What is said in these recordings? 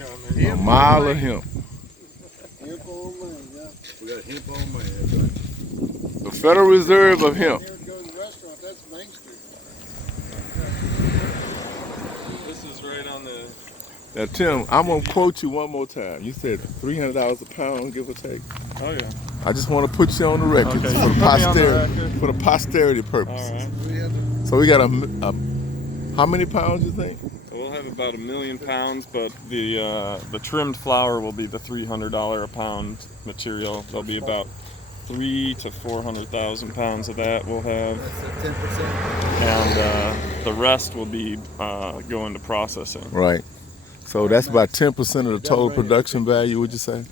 A mile of hemp. Hemp on man, yeah. We got hemp on man. The Federal Reserve of hemp. Here we go to the restaurant, that's Main Street. This is right on the. Now, Tim, I'm going to quote you one more time. You said $300 a pound, give or take. Oh, yeah. I just want to put you on the record Okay, for the put me on the posterity, record. for the posterity All purposes. right. So we got a how many pounds you think? We'll have about 1 million pounds, but the trimmed flour will be the $300 a pound material. There'll be about 300,000 to 400,000 pounds of that we'll have. That's 10%. And the rest will be going to processing. Right. So that's about 10% of the total production value, would you say?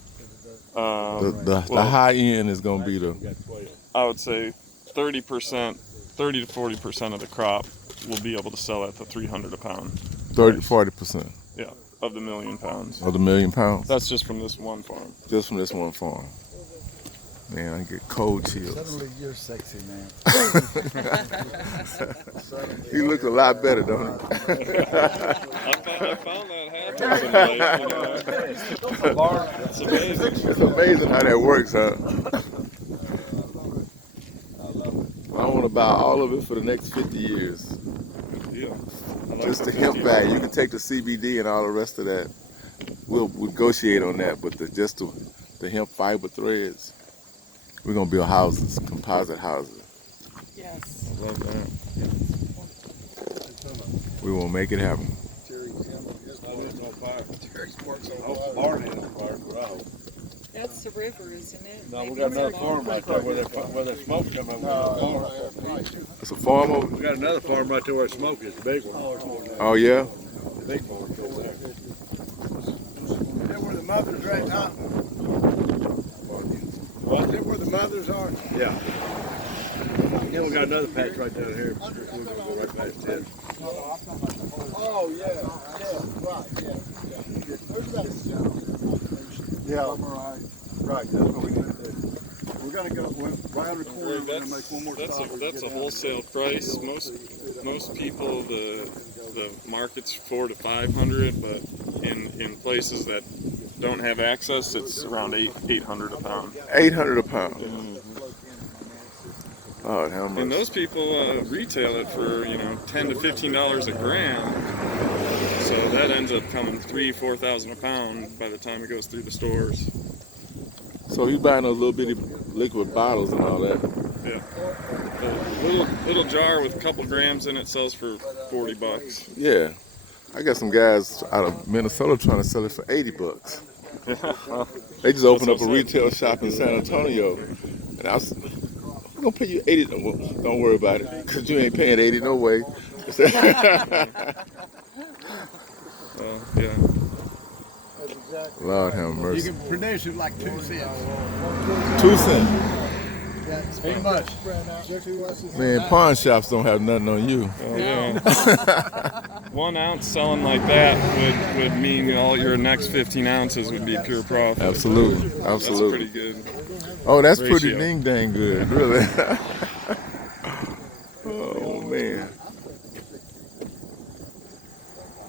The high end is going to be the... I would say 30%, 30 to 40% of the crop will be able to sell at the 300 a pound. 30 to 40%. Yeah, of the 1 million pounds. Of the 1 million pounds? That's just from this one farm. Just from this one farm. Man, I get cold chills. Suddenly you're sexy, man. He looks a lot better, don't he? I found that happens in life, you know. It's amazing. It's amazing how that works, huh? I want to buy all of it for the next 50 years. Yeah. Just the hemp value. You can take the CBD and all the rest of that. We'll negotiate on that, but just the hemp fiber threads, we're going to build houses, composite houses. Yes. I love that. We will make it happen. That's the river, isn't it? No, Maybe we got it's another a farm right there where that smoke come over. It's a farm over? We got another farm right there where smoke is, the big one. Oh, yeah? The big one over there. Is that where the mothers right now? What? Is that where the mothers are? Yeah. Then we got another patch right down here. We're gonna go right past it. Oh, yeah, right, yeah. Yeah, right, that's what we need to do. We're gonna go round the corner and then make one more stop. That's a wholesale price. Most people the market's 400 to 500, but in places that don't have access, it's around 800 a pound. 800 a pound. Mm-hmm. Oh, how much? And those people retail it for $10 to $15 a gram. So that ends up coming $3,000 to $4,000 a pound by the time it goes through the stores. So you buying those little bitty liquid bottles and all that? Yeah. A little jar with a couple grams in it sells for $40. Yeah. I got some guys out of Minnesota trying to sell it for $80. They just opened up a retail shop in San Antonio, and I was, I'm gonna pay you $80. Well, don't worry about it, cause you ain't paying $80 no way. Yeah. Lord have mercy. You can produce it like 2 cents. 2 cents. Pretty much. Man, pawn shops don't have nothing on you. Oh, yeah. 1 ounce selling like that would mean all your next 15 ounces would be pure profit. Absolutely, That's absolutely. pretty good. Oh, that's ratio. pretty ding dang good, really. Oh man.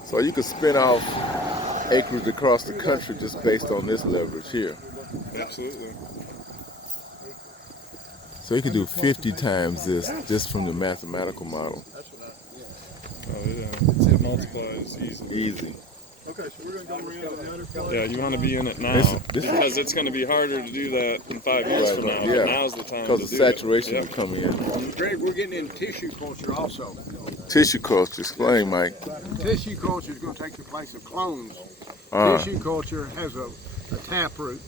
So you could spin off acreage across the country just based on this leverage here. Absolutely. So you could do 50 times this just from the mathematical model. Oh yeah, it multiplies easily. Easy. Okay, so we're gonna go around the other part. Yeah, you want to be in it now This is- because it's going to be harder to do that in 5 years from now. Yeah. But now's the time Because to the do saturation it. will come in. Greg, we're getting into tissue culture also. Tissue culture, explain, Mike. Tissue culture is going to take the place of clones. Uh, Tissue culture has a tap root,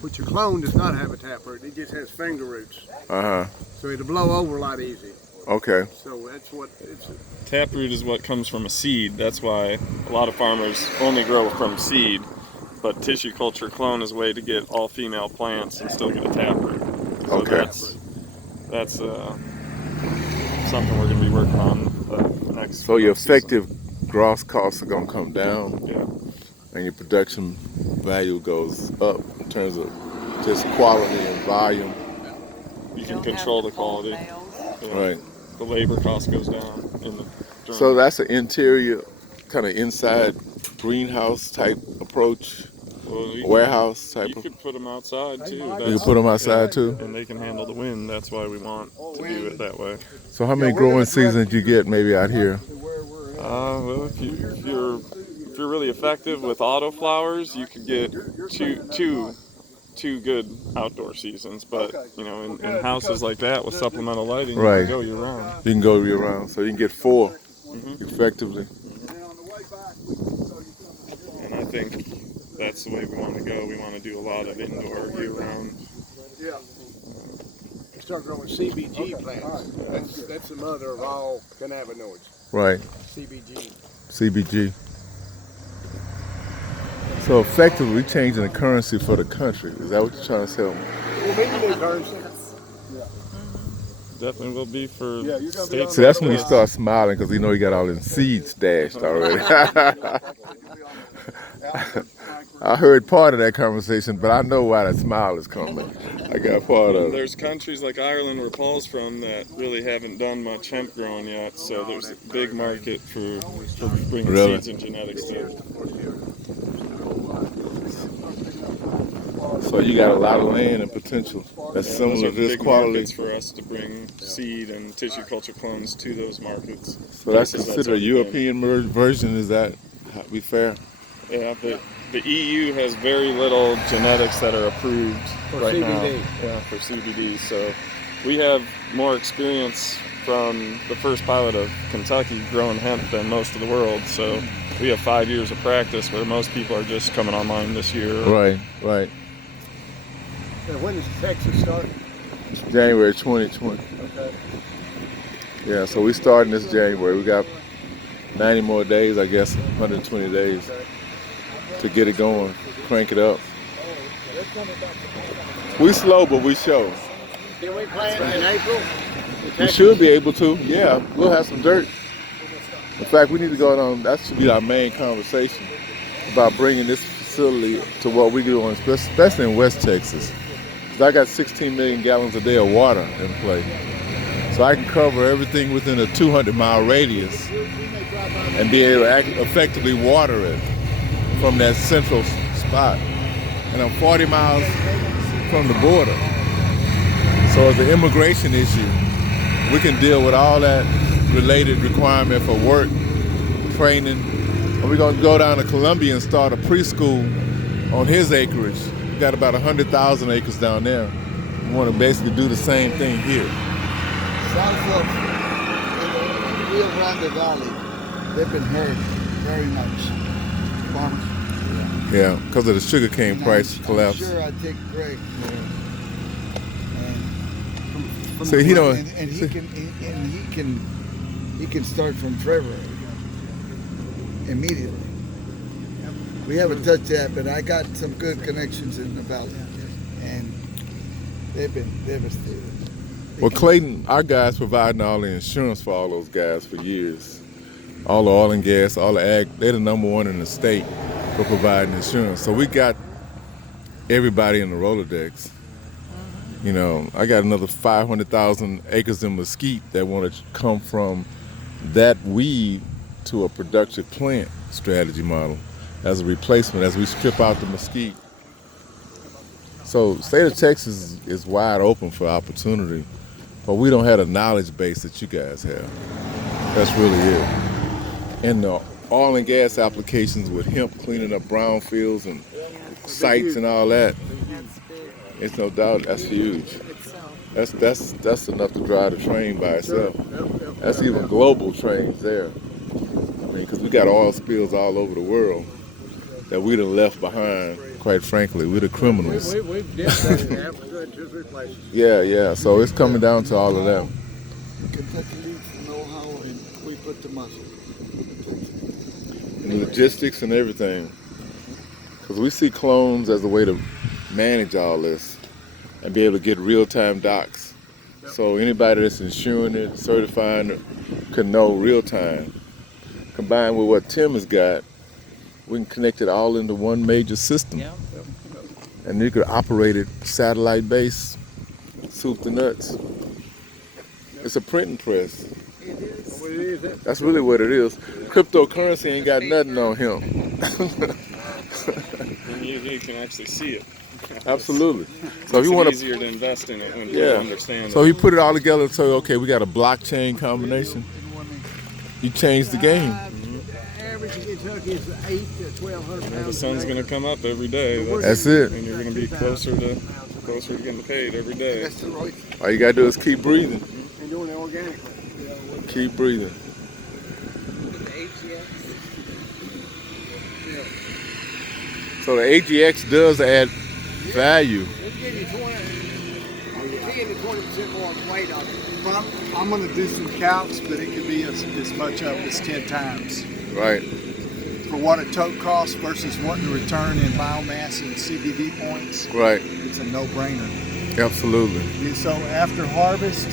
which a clone does not have a tap root. It just has finger roots. uh-huh. So it'll blow over a lot easy. Okay. So that's what it's. Taproot is what comes from a seed. That's why a lot of farmers only grow from seed. But tissue culture clone is a way to get all female plants and still get a taproot. So Okay. That's something we're going to be working on the next. So your season. effective gross costs are going to come down, Yeah. and your production value goes up in terms of just quality and volume. You can control the quality. Yeah. Right. The labor cost goes down in the. So that's an interior, kind of inside greenhouse type approach, Well, warehouse type you of. could put them outside too. You can put them outside too. And they can handle the wind. That's why we want to do it that way. So how many growing seasons you get maybe out here? Well, if you're really effective with autoflowers, you could get two good outdoor seasons. But you know, in houses like that with supplemental lighting, Right. you can go year round. You can go year round, so you can get 4 effectively. And I think that's the way we want to go. We want to do a lot of indoor year round. You start growing CBG plants. That's the mother of all cannabinoids. Right. CBG. CBG. So effectively, we're changing the currency for the country. Is that what you're trying to tell me? Well, maybe new currency. Definitely will be for Yeah, you're gonna be states. So that's when you start smiling because you know you got all them seeds stashed already. I heard part of that conversation, but I know why that smile is coming. I got part of it. There's countries like Ireland, where Paul's from, that really haven't done much hemp growing yet. So there's a big market for bringing Really? seeds and genetics there. So you got a lot of land and potential that's Those similar are to this big quality. markets for us to bring seed and tissue culture clones to those markets. So that's Places considered a already European version. Is that be fair? been. Yeah, the EU has very little genetics that are approved For right now. CBD. Yeah, for CBD. So we have more experience from the first pilot of Kentucky growing hemp than most of the world. So we have 5 years of practice, where most people are just coming online this year. Right, right. And when does Texas start? January 2020. Okay. Yeah, so we starting this January. We got 90 more days, I guess, 120 days to get it going, crank it up. We slow, but we show. Can we plant in April? We should be able to. Yeah, we'll have some dirt. In fact, we need to go on. That should be our main conversation about bringing this facility to what we do, especially in West Texas. Because I got 16 million gallons a day of water in play. So I can cover everything within a 200-mile radius and be able to effectively water it from that central spot. And I'm 40 miles from the border. So as an immigration issue, we can deal with all that related requirement for work, training. And we're going to go down to Columbia and start a preschool on his acreage. We got about 100,000 acres down there. We want to basically do the same thing here. South of the Rio Grande Valley, they've been hurt very much. Farmers. Yeah, because of the sugarcane price collapse. I'm sure I take Greg there. And So he don't. and he can start from Trevor immediately. We haven't touched that, but I got some good connections in the valley, and they've been devastated. Well, Clayton, our guys providing all the insurance for all those guys for years. All the oil and gas, all the ag, they're the number one in the state for providing insurance. So we got everybody in the Rolodex. You know, I got another 500,000 acres in mesquite that want to come from that weed to a productive plant strategy model as a replacement as we strip out the mesquite. So state of Texas is wide open for opportunity, but we don't have the knowledge base that you guys have. That's really it. And the oil and gas applications with hemp cleaning up brownfields and sites and all that, That's big it's no doubt that's huge. itself. That's enough to drive the train by itself. That's even global trains there. I mean, because we got oil spills all over the world that we done left behind. Quite frankly, we're the criminals. We've dipped that in Africa in 2-3 places. Yeah. So it's coming down to all of that. Kentucky needs the know-how, and we put the muscle. And logistics and everything. Because we see clones as a way to manage all this and be able to get real-time docs. So anybody that's insuring it, certifying it, can know real-time. Combined with what Tim has got, we can connect it all into one major system. Yeah. And you could operate it satellite-based, soup to nuts. It's a printing press. It is. That's really what it is. Cryptocurrency ain't got nothing on him. And you can actually see it. Absolutely. So if It's you want to, easier to invest in it when people yeah. understand So it. he put it all together and say, okay, we got a blockchain combination. He changed the game. The average in Kentucky is 8 to 1,200 pounds. The sun's a going day. to come up every day. That's it. And you're going to be closer to getting paid every day. All you gotta do is keep breathing. And doing it organically. Keep breathing. So the AGX does add value. It'll give you 10 to 20% more weight on it. But I'm going to do some calcs, but it could be as much up as 10 times. Right. For what a tote costs versus what the return in biomass and CBD points, Right. it's a no-brainer. Absolutely. And so after harvest,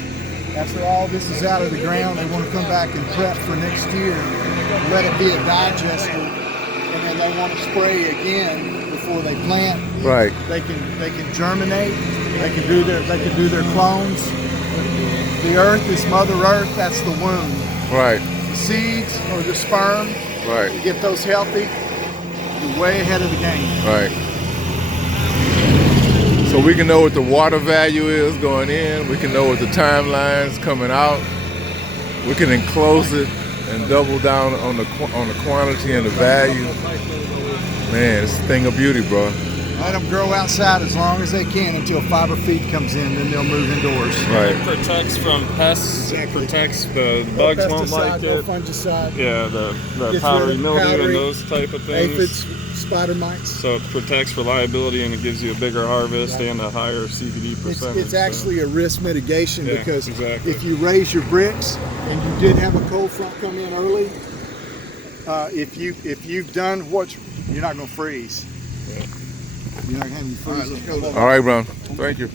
after all this is out of the ground, they want to come back and prep for next year, let it be a digester, and then they want to spray again before they plant. Right. They can germinate. They can do their clones. The earth is Mother Earth. That's the womb. Right. The seeds or the sperm. Right. You get those healthy. You're way ahead of the game. Right. So we can know what the water value is going in. We can know what the timeline's coming out. We can enclose it and double down on the quantity and the value. Man, it's a thing of beauty, bro. Let them grow outside as long as they can until fiber feed comes in, then they'll move indoors. Right. It protects from pests. Exactly. Protects the bugs won't like no it. fungicide, Yeah, the Gets powdery rid of mildew powdery, and those type of things. aphids, spider mites. So it protects reliability and it gives you a bigger harvest and a higher CBD percentage. It's actually a risk mitigation Yeah, because exactly. if you raise your bricks and you did have a cold front come in early, if you've done what you're not going to freeze. Yeah. You're not going to freeze. All right, bro. Thank you.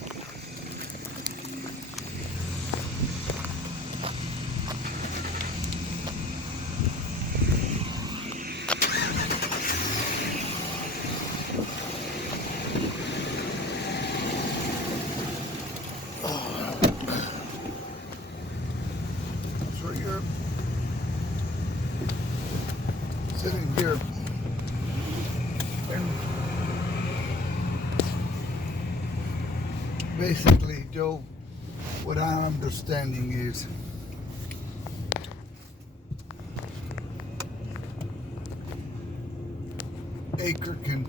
So you're sitting here. And basically, Joe, what I'm understanding is acre can